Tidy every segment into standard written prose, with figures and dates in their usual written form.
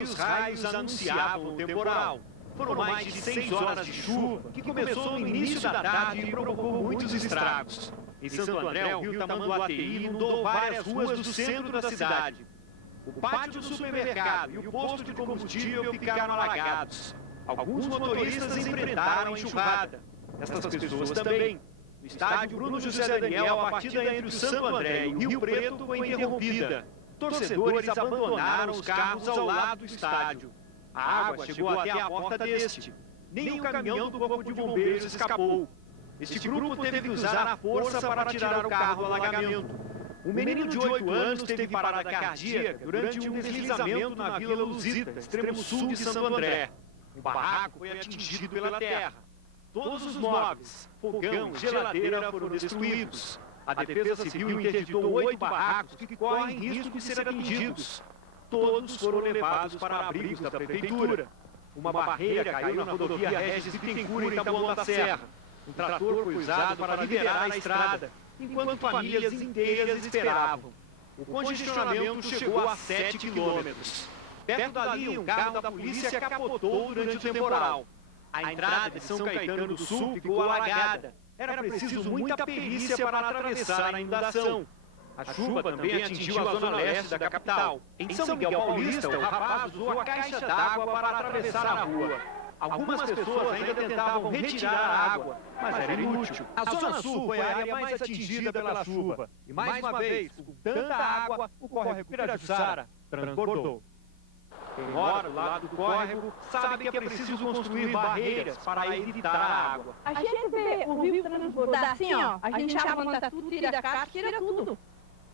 Os raios anunciavam o temporal. Foram mais de 6 horas de chuva, que começou no início da tarde e provocou muitos estragos. Em Santo André, o rio Tamanduateí inundou várias ruas do centro da cidade. O pátio do supermercado e o posto de combustível ficaram alagados. Alguns motoristas enfrentaram a enxurrada. Estas pessoas também. No estádio Bruno José Daniel, a partida entre o Santo André e o Rio Preto foi interrompida. Torcedores abandonaram os carros ao lado do estádio. A água chegou até a porta deste. Nem o caminhão do Corpo de Bombeiros escapou. Este grupo teve que usar a força para tirar o carro do alagamento. Um menino de 8 anos teve parada cardíaca durante um deslizamento na Vila Luzita, extremo sul de Santo André. O barraco foi atingido pela terra. Todos os móveis, fogão e geladeira foram destruídos. A Defesa Civil interditou 8 barracos que correm risco de ser atingidos. Todos foram levados para abrigos da Prefeitura. Uma barreira caiu na rodovia Regis Bittencourt, em Taboão da Serra. Um trator foi usado para liberar a estrada, enquanto famílias inteiras esperavam. O congestionamento chegou a 7 quilômetros. Perto dali, um carro da polícia capotou durante o temporal. A entrada de São Caetano do Sul ficou alagada. Era preciso muita perícia para atravessar a inundação. A chuva também atingiu a zona leste da capital. Em São Miguel Paulista, o rapaz usou a caixa d'água para atravessar a rua. Algumas pessoas ainda tentavam retirar a água, mas era inútil. A Zona Sul foi a área mais atingida pela chuva. E mais uma vez, com tanta água, o córrego Pirajussara transbordou. Quem mora do lado do córrego sabe que é preciso construir barreiras para evitar a água. A gente vê o rio transbordar assim, ó. A gente levanta tudo, tira a casca, tira tudo.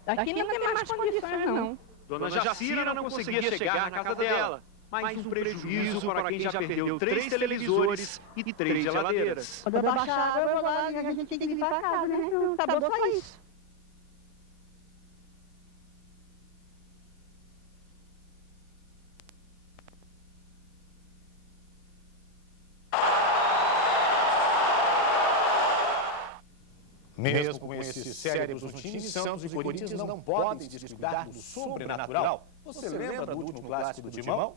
Daqui não tem mais condições, não. Dona Jacira não conseguia chegar na casa dela. Mais um prejuízo para quem já perdeu 3 televisores e 3 geladeiras. Quando abaixar a água, eu vou lá e a gente tem que vir para casa, né? Não acabou só isso. Mesmo com esses cérebros no time, Santos e Corinthians não podem descuidar do sobrenatural. Você lembra do último clássico do Timão?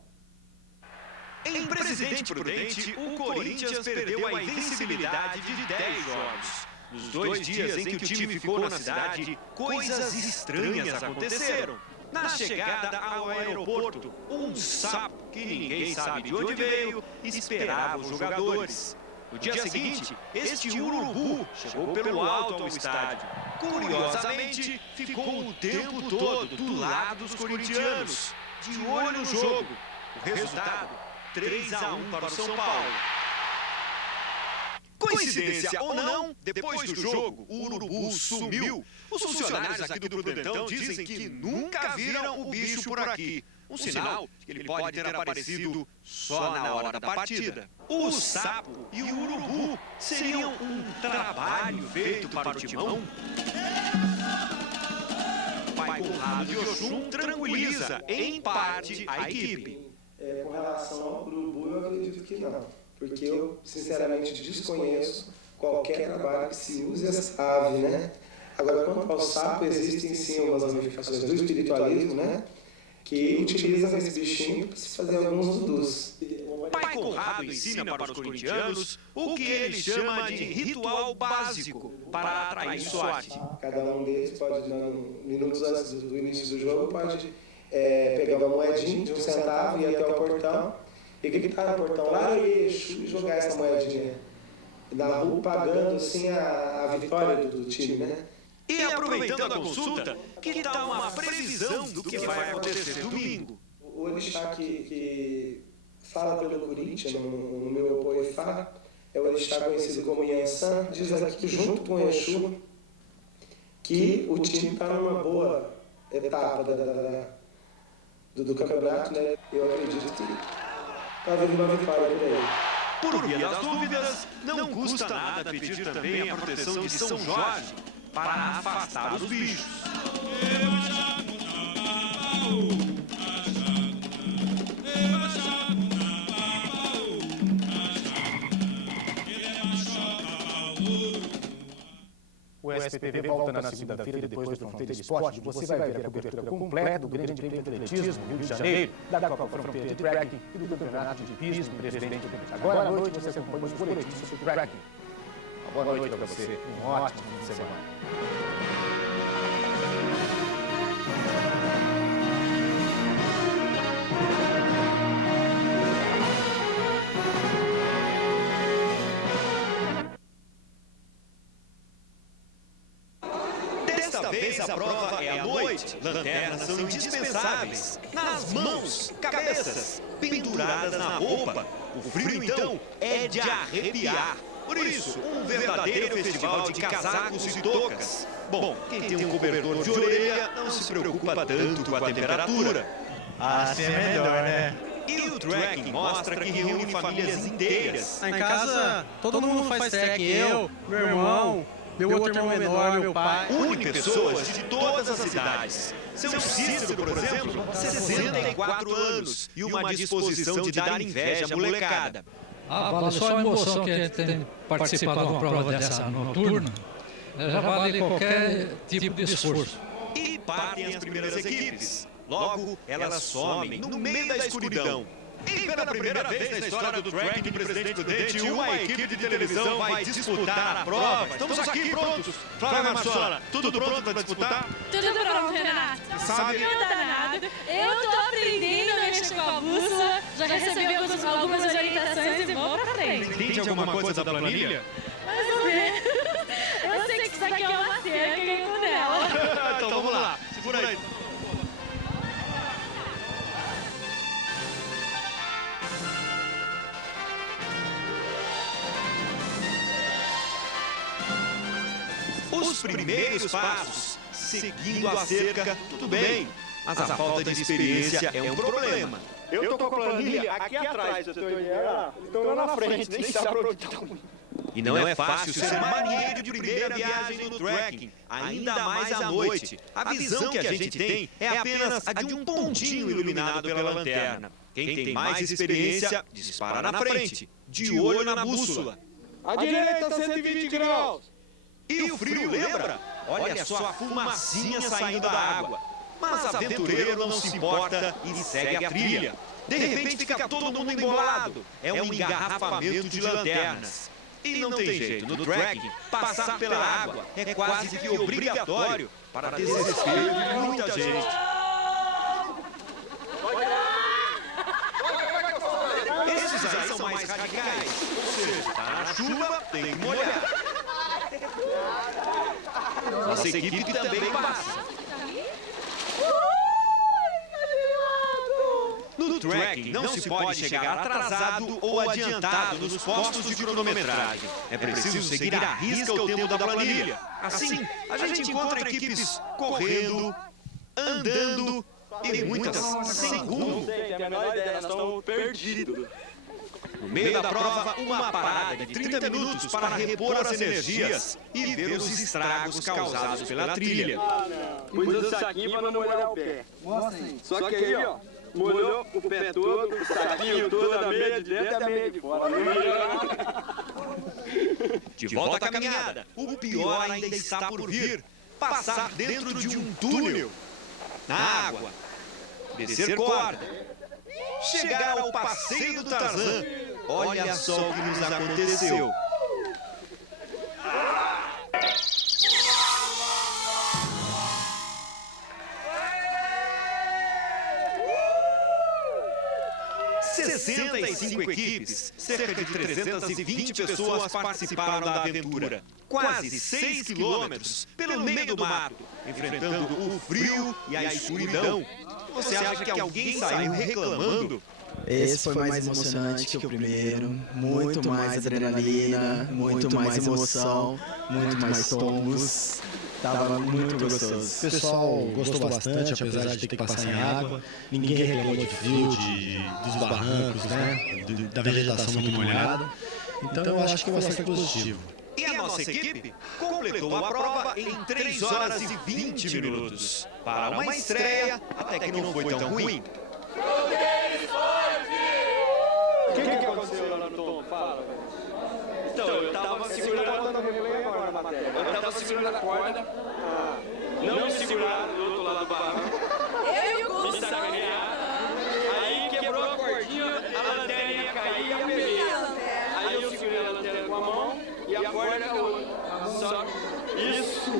Em Presidente Prudente, o Corinthians perdeu a invencibilidade de 10 jogos. Nos 2 dias em que o time ficou na cidade, coisas estranhas aconteceram. Na chegada ao aeroporto, um sapo que ninguém sabe de onde veio esperava os jogadores. No dia seguinte, este urubu chegou pelo alto ao estádio. Curiosamente, ficou o tempo todo do lado dos corintianos, de olho no jogo. O resultado, 3-1 para o São Paulo. Coincidência ou não, depois do jogo, o urubu sumiu. Os funcionários aqui do Prudentão dizem que nunca viram o bicho por aqui. Um sinal que ele pode ter aparecido só na hora da partida. O sapo e o urubu seriam um trabalho feito para o Timão? Pai Conrado de Oxum tranquiliza, em parte, a equipe. Com relação ao urubu, eu acredito que não. Porque eu, sinceramente, desconheço qualquer trabalho que se use essa ave, né? Agora, quanto ao sapo, existem sim algumas ramificações do espiritualismo, né? Que utilizam esse bichinho para se fazer alguns vudus. Pai Conrado ensina para os corintianos o que ele chama de ritual básico para atrair sorte. Cada um deles pode, minutos antes do início do jogo, pode pegar uma moedinha de 1 centavo e ir até o portão e gritar no portão lá e jogar essa moedinha na rua, pagando assim a vitória do time, né? E aproveitando a consulta, que tal uma previsão do que vai acontecer domingo? O orixá que fala pelo Corinthians, no meu Opoifá, é o orixá conhecido como Yansan, diz aqui junto com o Exu que o time está numa boa etapa do campeonato, né? Eu acredito que vai haver uma vitória por aí. Por via das dúvidas, não custa nada pedir também a proteção de São Jorge para afastar os bichos. O SPTV volta na segunda-feira, depois do Fronteira Esporte. Você vai ver a cobertura completa do Grande Prêmio de Atletismo, Rio de Janeiro, da Copa Fronteira de Trekking e do Campeonato de Pista do Presidente Prudente. Agora à noite você acompanha os boletins sobre o trekking. Uma boa noite para você, um ótimo fim de semana. Desta vez a prova é à noite. Lanternas são indispensáveis. Nas mãos, cabeças, penduradas na roupa. O frio, então, é de arrepiar. Por isso, um verdadeiro festival de casacos e toucas. Bom, quem tem um cobertor de orelha não se preocupa tanto com a temperatura. Assim é melhor, né? E o trekking mostra que reúne famílias inteiras. Lá em casa, todo mundo faz trekking. Eu, meu irmão, meu outro irmão menor, meu pai. Une pessoas de todas as idades. Seu Cícero, por exemplo, 64 anos e uma disposição de dar inveja à molecada. Vale só a emoção que a gente tem participado de uma prova dessa noturna, já vale qualquer tipo de esforço. E partem as primeiras equipes. Logo, elas somem no meio da escuridão. E pela primeira vez na história do trekking de Presidente Prudente, uma equipe de televisão vai disputar a prova. Estamos aqui prontos. Flávia Marsola, tudo pronto para disputar? Tudo pronto, Renato. Sabe? Não dá nada. Eu tô aprendendo a mexer com a bússola, já recebi algumas orientações e vou pra frente. Entende alguma coisa da planilha? Mais ou menos. Eu sei que isso aqui é uma cerca e eu nela. Então vamos lá, segura aí. Os primeiros passos, seguindo a cerca, tudo bem, mas a falta de experiência é um problema. Eu tô com a planilha aqui atrás, eu tô lá na frente, nem sabe pra onde tá. E não é fácil ser marinheiro de primeira viagem no trekking, ainda mais à noite. A visão que a gente tem é apenas a de um pontinho iluminado pela lanterna. Quem tem mais experiência, dispara na frente, de olho na bússola. À direita, 120 graus. E o frio, lembra? Olha só a fumacinha saindo da água. Mas o aventureiro não se importa e segue a trilha. De repente fica todo mundo embolado. É um engarrafamento de lanternas. E não tem jeito, no trekking, passar pela água é quase que obrigatório para desespero de muita gente. Esses aí são mais radicais. Ou seja, tá na chuva, tem que molhar. Nossa equipe também passa. No trekking, não se pode chegar atrasado ou adiantado nos postos de cronometragem. É preciso seguir à risca o tempo da planilha. Assim, a gente encontra equipes correndo, andando e muitas sem rumo. Não tem a menor ideia, nós estamos perdidos. No meio da prova, uma parada de 30 minutos para repor as energias e ver os estragos causados pela trilha. Pus o saquinho para não molhar o pé. Só que aí, ó, molhou o pé todo, o saquinho todo, a meia de dentro e a meia de fora. Não melhorou nada. De volta à caminhada, o pior ainda está por vir. Passar dentro de um túnel, na água, descer corda, chegar ao passeio do Tarzan. Olha só o que nos aconteceu. "65 equipes, cerca de 320 pessoas participaram da aventura. Quase 6 quilômetros pelo meio do mato, enfrentando o frio e a escuridão. Você acha que alguém saiu reclamando? Esse foi mais emocionante que o primeiro, muito mais adrenalina, muito mais emoção, muito mais tombos. Tava muito gostoso. O pessoal gostou bastante, apesar de ter que passar em água. Ninguém reclamou de frio, dos barrancos, né? Da vegetação muito molhada. Então eu acho que é bastante positivo. E a nossa equipe completou a prova em 3 horas e 20 minutos. Para uma estreia, até que não foi tão ruim. O que aconteceu lá no Tom? Fala. Então, eu tava segurando o relé agora na matéria. Eu estava segurando a corda, não me seguraram do outro lado do barranco. Eu e o Gusto. Aí quebrou a cordinha, a lanterna ia cair e eu peguei. Aí eu segurei a lanterna com a mão e a corda com a outra. Só isso.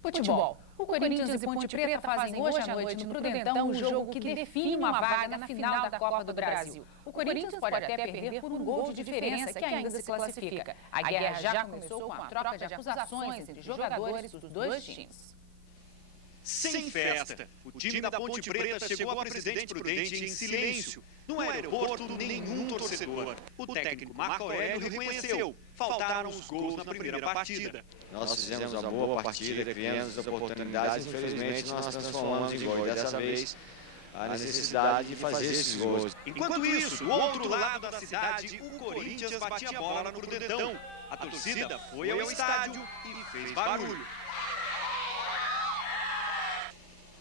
Futebol. O Corinthians e Ponte Preta fazem hoje à noite no Prudentão o jogo que define uma vaga na final da Copa do Brasil. O Corinthians pode até perder por um gol de diferença que ainda se classifica. A guerra já começou com a troca de acusações entre jogadores dos dois times. Sem festa, o time da Ponte Preta chegou a Presidente Prudente em silêncio. No aeroporto, nenhum torcedor. O técnico Marco Aurélio reconheceu. Faltaram os gols na primeira partida. Nós fizemos uma boa partida, criamos oportunidades, infelizmente nós transformamos em gols. Dessa vez, a necessidade de fazer esses gols. Enquanto isso, do outro lado da cidade, o Corinthians batia a bola no Prudentão. A torcida foi ao estádio e fez barulho.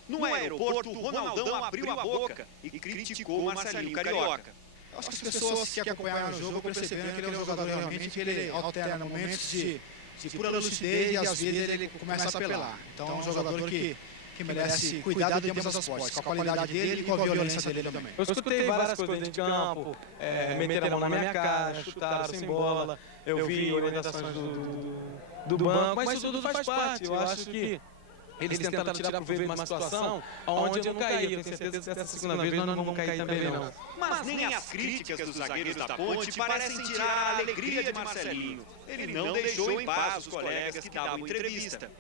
No aeroporto, o Ronaldão abriu a boca e criticou Marcelinho Carioca. Acho que as pessoas que acompanharam o jogo perceberam que ele é um jogador realmente que ele alterna momentos de pura lucidez e às vezes ele começa a apelar. Então é um jogador que merece cuidado de ambas as postes, com a qualidade dele e com a violência dele também. Eu escutei várias coisas dentro de campo, meteram a mão na minha cara, chutaram sem bola, eu vi orientações do banco, mas isso tudo faz parte. Eu acho que eles tentaram tirar proveito de uma situação onde eu não caí. Eu tenho certeza que essa segunda vez nós não vamos cair também, não. Mas nem as críticas dos zagueiros da Ponte parecem tirar a alegria de Marcelinho. Ele não deixou em paz os colegas que davam entrevista.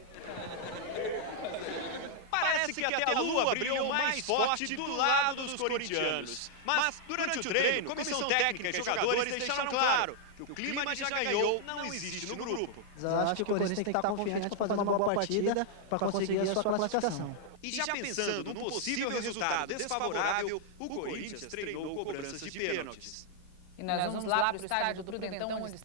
Parece que até a lua brilhou mais forte do lado dos corintianos. Mas, durante o treino, comissão técnica e jogadores deixaram claro que o clima de já ganhou não existe no grupo. Eu acho que o Corinthians tem que estar confiante para fazer uma boa partida para conseguir a sua classificação. E já pensando num possível resultado desfavorável, o Corinthians treinou cobranças de pênaltis. E nós vamos lá para o estádio do Prudentão, onde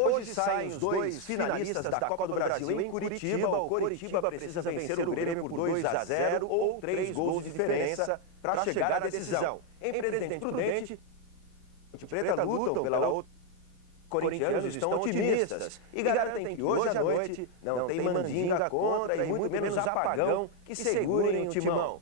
Hoje saem os dois finalistas da Copa do Brasil em Curitiba. O Coritiba precisa vencer o Grêmio por 2-0 ou 3 gols de diferença para chegar à decisão. Em Presidente Prudente, Ponte Preta lutam pela outra. Corintianos estão otimistas e garantem que hoje à noite não tem mandinga contra e muito menos apagão que segurem o timão.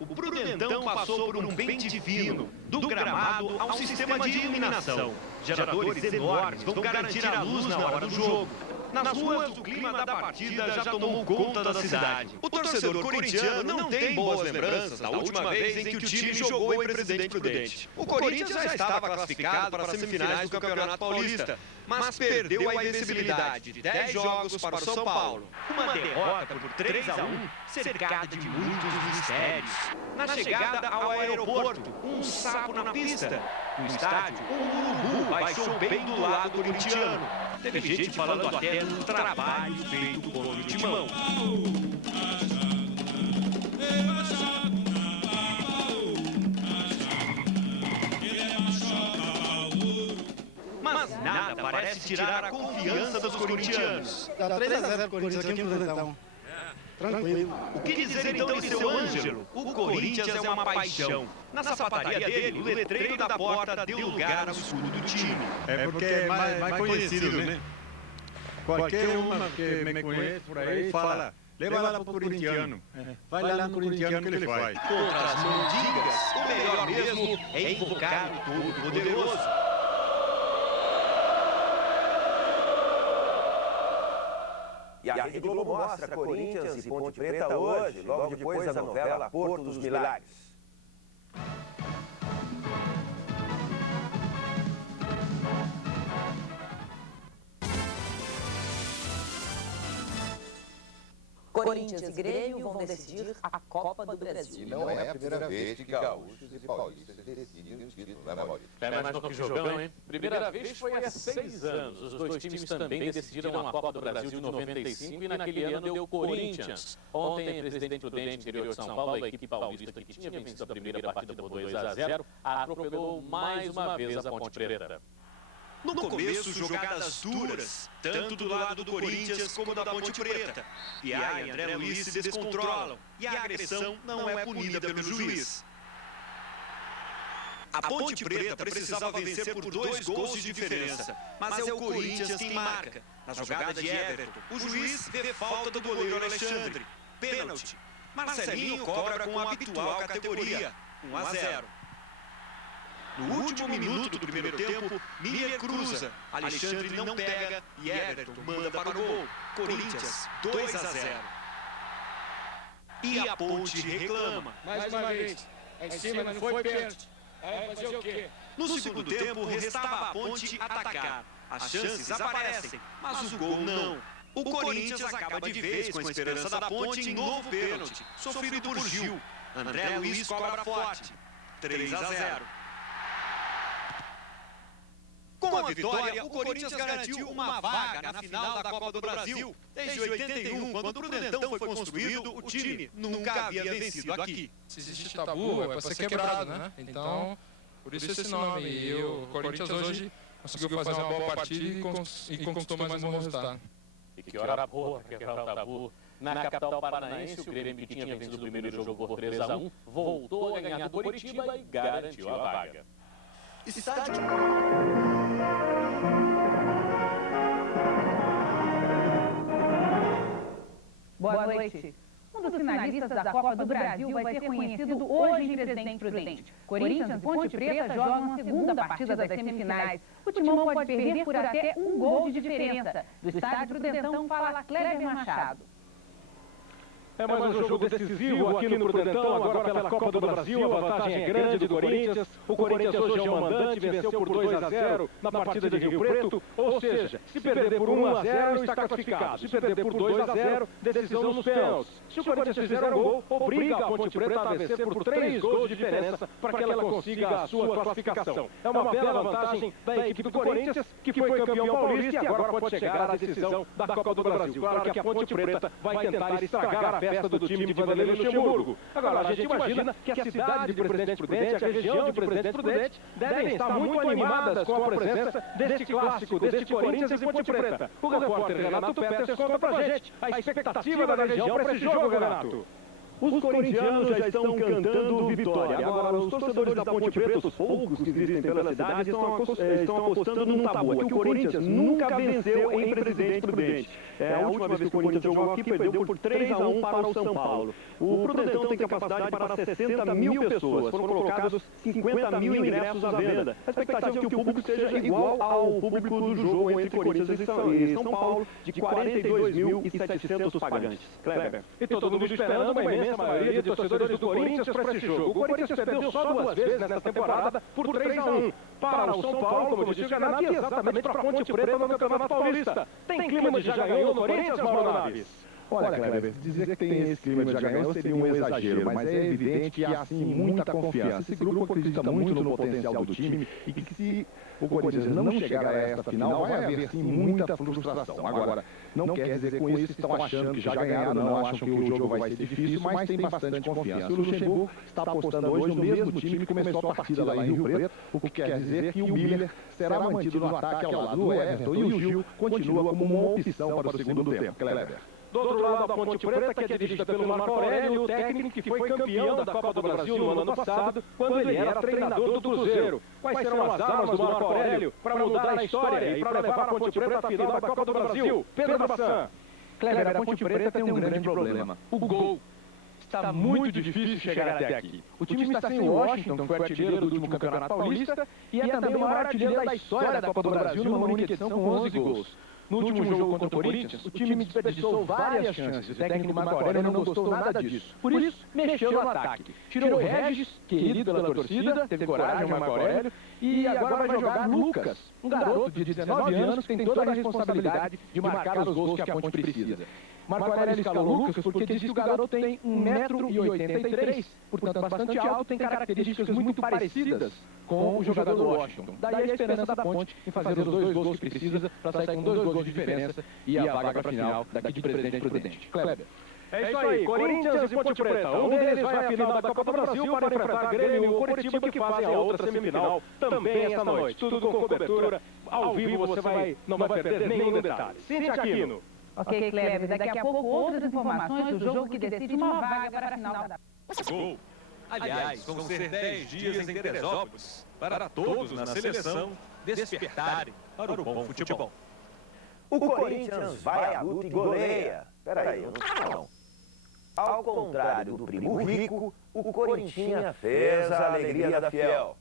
O Prudentão passou por um pente divino, do gramado ao sistema de iluminação. Geradores enormes vão garantir a luz na hora do jogo. Nas ruas, o clima da partida já tomou conta da cidade. O torcedor corintiano não tem boas lembranças da última vez em que o time jogou em Presidente Prudente. O Corinthians já estava classificado para as semifinais do Campeonato Paulista, mas perdeu a invencibilidade de 10 jogos para o São Paulo. Uma derrota por 3-1, cercada de muitos mistérios. Na chegada ao aeroporto, um sapo na pista. No estádio, um urubu baixou bem do lado corintiano. Teve gente falando até do trabalho feito contra o timão. Mas nada parece tirar a confiança dos corintianos. Dá 3-0 pro Corinthians aqui no Prudentão. Tranquilo. O que dizer então de seu Ângelo? O Corinthians é uma paixão. Na sapataria dele, o letreiro da porta deu lugar ao escudo do time. É porque é mais conhecido, né? Qualquer uma que me conhece por aí fala, leva lá pro corintiano. Vai lá no corintiano que ele faz. Contra as mendigas, o melhor mesmo é invocar o Todo-Poderoso. E a Rede Globo mostra Corinthians e Ponte Preta hoje, logo depois da novela Porto dos Milagres. Corinthians e Grêmio vão decidir a Copa do Brasil. E não é a primeira vez que gaúchos e paulistas decidem o título, né, Maurício? É mais que jogão, hein? Primeira vez foi há 6 anos. Os dois times também decidiram a Copa do Brasil de 95 e naquele ano deu Corinthians. Ontem, em Presidente Prudente, interior de São Paulo, a equipe paulista que tinha vencido a primeira partida por 2-0, atropelou mais uma vez a Ponte Preta. No começo, jogadas duras, tanto do lado do Corinthians como da Ponte Preta. Piá e André Luiz se descontrolam e a agressão não é punida pelo juiz. A Ponte Preta precisava vencer por 2 gols de diferença, mas é o Corinthians quem marca. Na jogada de Everton, o juiz vê falta do goleiro Alexandre. Pênalti. Marcelinho cobra com a habitual categoria, 1-0. No último minuto do primeiro tempo, Miller cruza, Alexandre não pega e Everton manda para o gol. Corinthians, 2-0. E a Ponte reclama. Mais uma vez, em cima não foi pênalti. Aí fazer o quê? No segundo tempo, restava a Ponte atacar. As chances aparecem, mas o gol não. O Corinthians acaba de vez com a esperança da Ponte em novo pênalti, sofrido por Gil. André Luiz cobra forte, 3-0. Com a vitória, o Corinthians garantiu uma vaga na final da Copa do Brasil. Desde 81, quando o Prudentão foi construído, o time nunca havia vencido aqui. Se existe tabu, é para ser quebrado, né? Então, por isso esse nome. E o Corinthians hoje conseguiu fazer uma boa partida e conquistou mais um bom resultado. E que hora boa para quebrar o tabu. Na capital paranaense, o Grêmio, que tinha vencido o primeiro jogo por 3-1, voltou a ganhar do Coritiba e garantiu a vaga. Estádio. Boa noite. Um dos finalistas da Copa do Brasil vai ser conhecido hoje em Presidente Prudente. Corinthians e Ponte Preta jogam a segunda partida das semifinais. O Timão pode perder por até 1 gol de diferença. Do estádio Prudentão fala Kleber Machado. É mais um jogo decisivo aqui no Prudentão, agora pela Copa do Brasil. A vantagem é grande do Corinthians. O Corinthians hoje é o mandante, venceu por 2-0 na partida de Rio Preto. Ou seja, se perder por 1-0, está classificado. Se perder por 2-0, decisão nos pênaltis. Se o Corinthians fizer um gol, obriga a Ponte Preta a vencer por 3 gols de diferença para que ela consiga a sua classificação. É uma bela vantagem da equipe do Corinthians, que foi campeão paulista e agora pode chegar à decisão da Copa do Brasil. Claro que a Ponte Preta vai tentar estragar a festa do time de Vanderlei Luxemburgo. Agora, a gente imagina que a cidade de Presidente Prudente, a região de Presidente Prudente, devem estar muito animadas com a presença deste clássico, deste Corinthians e Ponte Preta. O repórter Renato Peters conta pra gente a expectativa da região para esse jogo, Renato. Os corintianos já estão cantando vitória. Agora, os torcedores da Ponte Preta, os poucos que existem pela cidade, estão apostando num tabu. É que o Corinthians nunca venceu em Presidente Prudente. A última vez que o Corinthians jogou aqui, perdeu por 3-1 para o São Paulo. O Prudentão tem capacidade para 60 mil pessoas. Foram colocados 50 mil ingressos à venda. A expectativa é que o público seja igual ao público do jogo entre Corinthians e São Paulo, de 42.700 pagantes. Kleber. E todo mundo esperando uma imensa maioria de torcedores do Corinthians para esse jogo. O Corinthians perdeu só 2 vezes nessa temporada por 3-1 para o São Paulo, como disse o Renato, e exatamente para a Ponte Preta no Campeonato Paulista. Tem clima de já ganhou no Corinthians, Mauro Naves? Olha, Kleber, dizer que tem esse clima de já ganhou seria um exagero, mas é evidente que há sim muita confiança. Esse grupo acredita muito no potencial do time e que se o Corinthians não chegar a esta final, vai haver sim muita frustração. Agora, não quer dizer com isso que estão achando que já ganharam, não acham que o jogo vai ser difícil, mas tem bastante confiança. O Luxemburgo está apostando hoje no mesmo time que começou a partida lá em Rio Preto, o que quer dizer que o Miller será mantido no ataque ao lado do Everton e o Gil continua como uma opção para o segundo tempo. Kleber. Do outro lado, a Ponte Preta, que é dirigida pelo Marco Aurélio, o técnico que foi campeão da Copa do Brasil no ano passado, quando ele era treinador do Cruzeiro. Quais serão as armas do Marco Aurélio para mudar a história e para levar a Ponte Preta à final da Copa do Brasil? Pedro Bassan. Kleber, a Ponte Preta tem um grande problema: o gol. Está muito difícil chegar até aqui. O time está sem o Washington, que foi artilheiro do último Campeonato Paulista, e é também o maior artilheiro da história da Copa do Brasil numa única edição com 11 gols. No último jogo contra o Corinthians, o time desperdiçou várias chances. O técnico Marco Aurélio não gostou nada disso. Por isso, mexeu no ataque. Tirou o Regis, querido pela torcida, teve coragem o Marco Aurélio, e agora vai jogar Lucas, um garoto de 19 anos que tem toda a responsabilidade de marcar os gols que a Ponte precisa. Marco Aurélio escalou Lucas porque disse que o garoto tem 1,83 m, portanto bastante alto, tem características muito parecidas com o jogador do Washington. Daí a esperança da Ponte em fazer os 2 gols que precisa para sair com 2 gols de diferença e a vaga para a final daqui de Presidente Prudente. Kleber. É isso aí, Corinthians e Ponte Preta. Um deles vai à final da Copa do Brasil para enfrentar Grêmio e o Coritiba, que fazem a outra semifinal também esta noite. Tudo com cobertura, ao vivo você não vai perder nenhum detalhe. Cintia Aquino. Ok, Cleber, daqui a pouco outras informações do jogo que decide uma vaga para a final da... Gol! Aliás, vão ser 10 dias em Teresópolis para todos na seleção despertarem para o bom futebol. O Corinthians vai à luta e goleia. Peraí, eu não sei não. Ao contrário do primo rico, o Corintinha fez a alegria da fiel.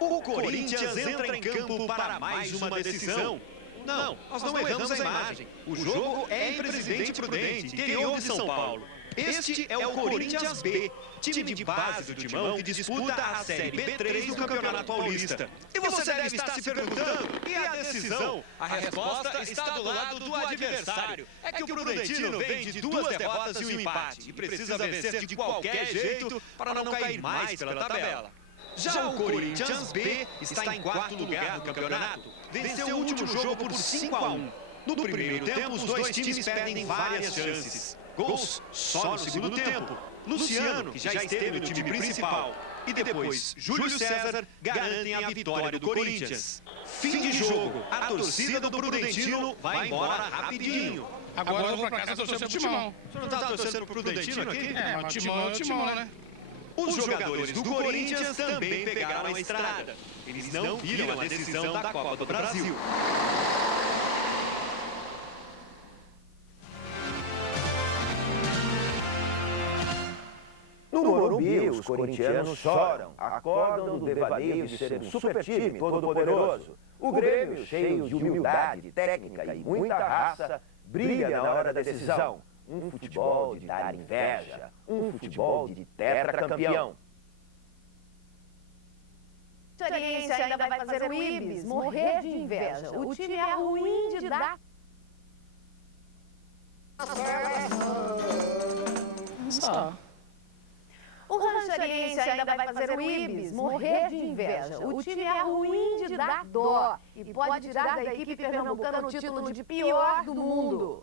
O Corinthians entra em campo para mais uma decisão. Não, nós não erramos a imagem. O jogo é em Presidente Prudente, interior de São Paulo. Este é o Corinthians B, time de base do Timão que disputa a Série B3 do Campeonato Paulista. E você deve estar se perguntando, e a decisão? A resposta está do lado do adversário. É que o Prudentino vem de 2 derrotas e um empate e precisa vencer de qualquer jeito para não cair mais pela tabela. Já o Corinthians B está em 4º lugar no campeonato. Venceu o último jogo por 5-1. No primeiro tempo, os dois times perdem várias chances. Gols só no segundo tempo. Luciano, que já esteve no time principal, e depois Júlio César garantem a vitória do Corinthians. Fim de jogo. A torcida do Prudentino vai embora rapidinho. Agora eu vou pra casa torcer pro Timão. O senhor não está torcendo pro Prudentino aqui? É, mas o Timão é o Timão, né? Os jogadores do Corinthians também pegaram a estrada. Eles não viram a decisão da Copa do Brasil. No Morumbi, os corintianos choram, acordam do devaneio de ser um super time todo-poderoso. O Grêmio, cheio de humildade, técnica e muita raça, brilha na hora da decisão. Um futebol de dar inveja, um futebol de tetracampeão. O Corinthians ainda vai fazer o Ibis morrer de inveja. O time é ruim de dar... Só. O Rancharense ainda vai fazer o Ibis morrer de inveja. O time é ruim de dar dó e pode tirar da equipe pernambucana o título de pior do mundo.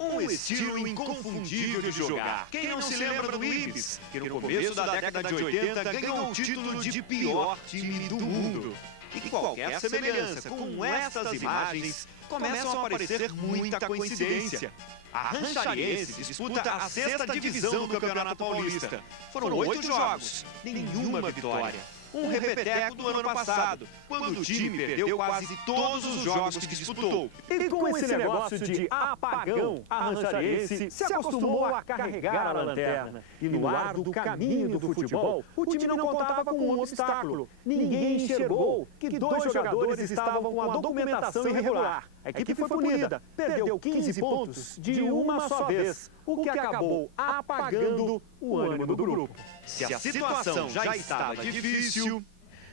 Um estilo inconfundível de jogar. Quem não se lembra do Ibis, que no começo da década de 80 ganhou o título de pior time do mundo? E qualquer semelhança com estas imagens começam a parecer muita coincidência. A Ranchariense disputa a 6ª divisão do Campeonato Paulista. Foram 8 jogos, nenhuma vitória. Um repeteco do ano passado, quando o time perdeu quase todos os jogos que disputou. E com esse negócio de apagão, a Ranchariense se acostumou a carregar a lanterna. E no ar do caminho do futebol, o time não contava com um obstáculo. Ninguém enxergou que 2 jogadores estavam com a documentação irregular. A equipe foi punida, perdeu 15 pontos de uma só vez, o que acabou apagando o ânimo do grupo. Se a situação já estava difícil,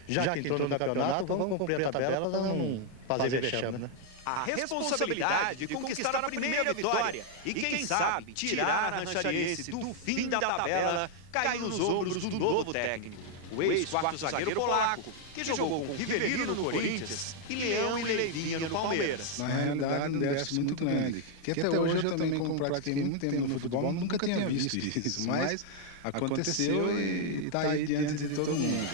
já que entrou no campeonato, vamos cumprir a tabela para não fazer vexame, né? A responsabilidade de conquistar a primeira vitória e, quem sabe, tirar a Ranchariense do fim da tabela cai nos ombros do novo técnico, o ex-quarto zagueiro polaco, que jogou com Rivelino no Corinthians e Leão e Leivinha no Palmeiras. Na realidade, um déficit muito grande, que até hoje eu também, como pratiquei muito tempo no futebol, nunca tinha visto isso, mas aconteceu e está aí diante de todo mundo.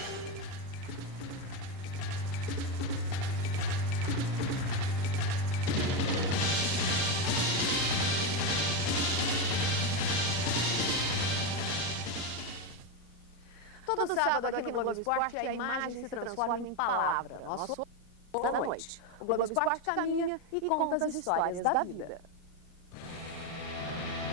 Todo sábado aqui no Globo Esporte a imagem se transforma em palavra. Nós somos da noite. O Globo Esporte caminha e conta as histórias da vida.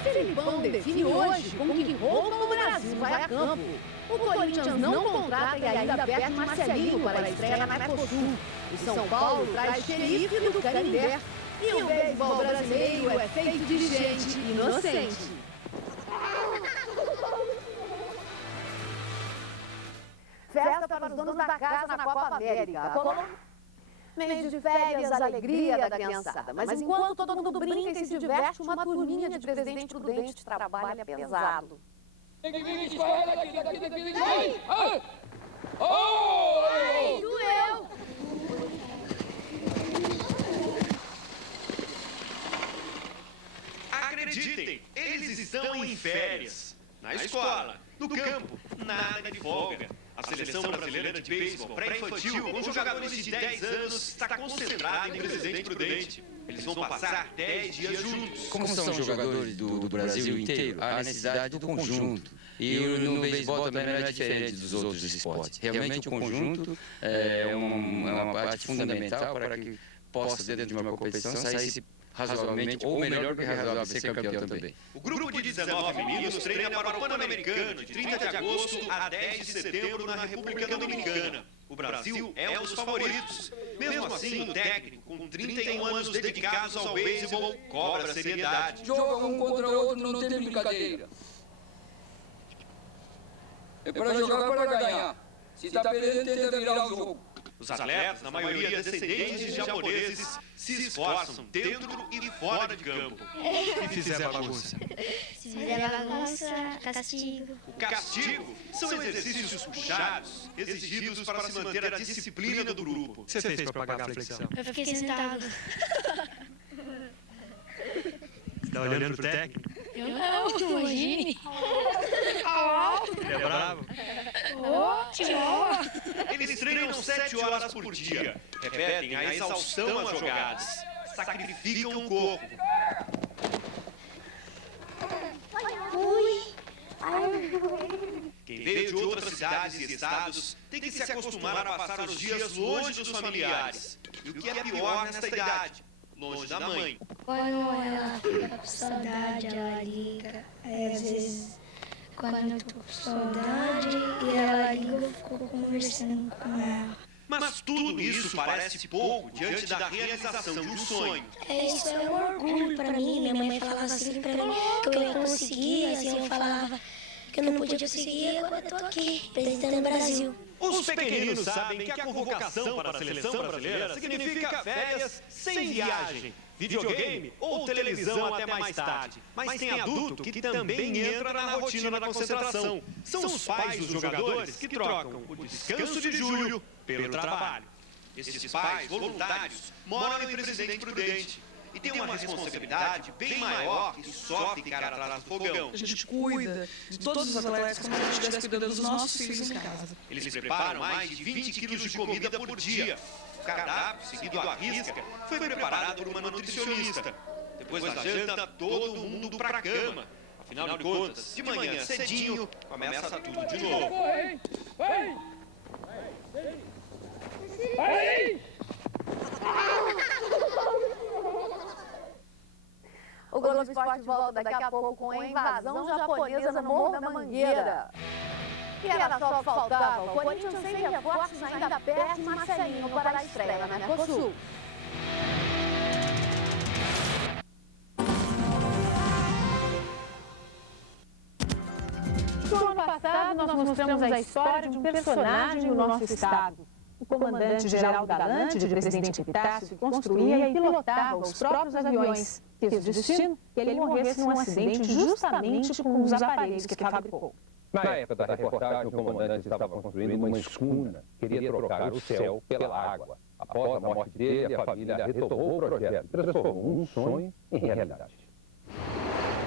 Filipão define hoje com que roupa o Brasil vai a campo. O Corinthians não contrata e ainda perde Marcelinho para a estreia na Mercosul. O São Paulo traz xerife do Canindé. E o beisebol brasileiro é feito de gente inocente. Festa para os donos da casa na Copa América. Mês de férias, alegria da criançada. Mas enquanto todo mundo brinca e se diverte, uma turminha de Presidente Prudente trabalha pesado. Ai, doeu! férias. Na escola, no campo, nada de folga. A seleção brasileira de beisebol pré-infantil, com jogadores de 10 anos, está concentrada em Presidente Prudente. Eles vão passar 10 dias juntos. Como são jogadores do Brasil inteiro, há necessidade do conjunto. E no beisebol também não é diferente dos outros esportes. Realmente o conjunto é uma parte fundamental para que possa, dentro de uma competição, sair razoavelmente, ou melhor do que razoável, ser campeão também. O grupo de 19 meninos treina para o Pan-Americano, de 30 de agosto a 10 de setembro, na República Dominicana. O Brasil é um dos favoritos. Mesmo assim, o técnico, com 31 anos dedicados ao beisebol, cobra seriedade. Joga um contra o outro, não tem brincadeira. É para jogar para ganhar. Se está perdendo, tenta virar o jogo. Os atletas, na maioria descendentes de japoneses, se esforçam dentro e fora de campo. E fizer bagunça? Se fizer bagunça, castigo. O castigo são exercícios puxados, exigidos para se manter a disciplina do grupo. O que você fez para pagar a flexão? Eu fiquei sentado. Você está olhando pro técnico? Eu não, imagine. Ele é bravo? Eles treinam 7 horas por dia, repetem a exaustão às jogadas, sacrificam o corpo. Quem veio de outras cidades e estados tem que se acostumar a passar os dias longe dos familiares. E o que é pior nesta idade? Longe da mãe. Quando ela fica com saudade, ela liga. Aí, às vezes, quando eu tô com saudade e ela liga, eu fico conversando com ela. Mas tudo isso parece pouco diante da realização de um sonho. Isso é um orgulho pra mim. Minha mãe falava assim pra mim que eu ia conseguir, assim eu falava que eu não podia conseguir, agora eu tô aqui, representando o Brasil. Os pequeninos sabem que a convocação para a seleção brasileira significa férias sem viagem, videogame ou televisão até mais tarde. Mas tem adulto que também entra na rotina da concentração. São os pais dos jogadores que trocam o descanso de julho pelo trabalho. Esses pais voluntários moram em Presidente Prudente e têm uma responsabilidade bem maior que só ficar atrás do fogão. A gente cuida de todos os atletas como se a gente estivesse cuidando dos nossos filhos em casa. Eles preparam mais de 20 quilos de comida por dia. O cardápio, seguido à risca, foi preparado por uma nutricionista. Depois da janta, todo mundo para a cama. Afinal de contas, de manhã cedinho, começa tudo de novo. O Globo Esporte volta daqui a pouco com a invasão japonesa no Morro da Mangueira. E era só o que faltava. O Corinthians sem reforços ainda perde Marcelinho para a estreia na Mercosul. No ano passado, nós mostramos a história de um personagem do nosso estado. O comandante Geraldo Galante, de Presidente Epitácio, que construía e pilotava os próprios aviões. Fez o destino que ele morresse num acidente justamente com os aparelhos que fabricou. Na época da reportagem, o comandante estava construindo uma escuna, queria trocar o céu pela água. Após a morte dele, a família retomou o projeto, transformou um sonho em realidade.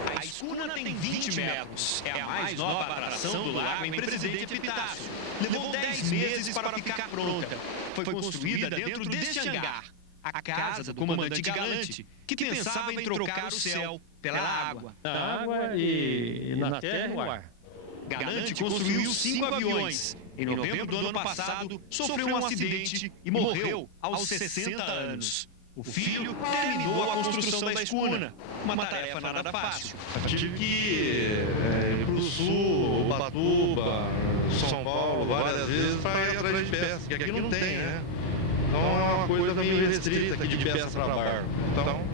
A escuna tem 20 metros. É a mais nova atração do lago em Presidente Epitácio. Levou 10 meses para ficar pronta. Foi construída dentro deste hangar. A casa do comandante Galante, que pensava em trocar o céu pela água. Na água e na terra e no ar. Galante construiu 5 aviões. Em novembro do ano passado, sofreu um acidente e morreu aos 60 anos. O filho terminou a construção da escuna. Uma tarefa nada fácil. Eu tive que ir para o sul, Ubatuba, São Paulo, várias vezes para ir atrás de peça, que aqui não tem, né? Então é uma coisa meio restrita aqui de peça para barco. Então,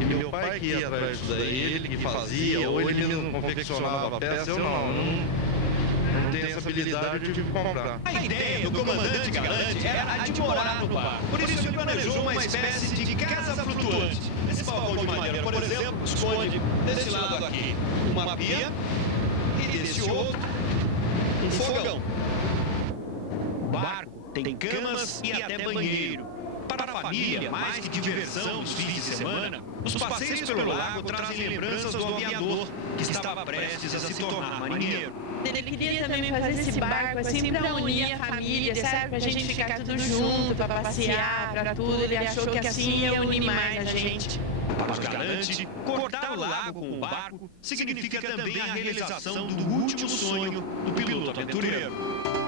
e meu pai que ia atrás disso daí, ele que fazia, ou ele mesmo confeccionava a peça, eu não tenho essa habilidade, eu tive que comprar. A ideia do comandante Galante era a de morar no barco. Por isso ele planejou uma espécie de casa flutuante. Esse balcão de madeira, por exemplo, esconde desse lado aqui uma pia e desse outro um fogão. O barco tem camas e até banheiro. Para família, mais que diversão nos fins de semana, os passeios pelo lago trazem lembranças do aviador, que estava prestes a se tornar marinheiro. Ele queria também fazer esse barco assim pra unir a família, sabe? Pra gente ficar tudo junto, pra passear, pra tudo. Ele achou que assim ia unir mais a gente. Para os Galante, cortar o lago com o barco significa também a realização do último sonho do piloto aventureiro.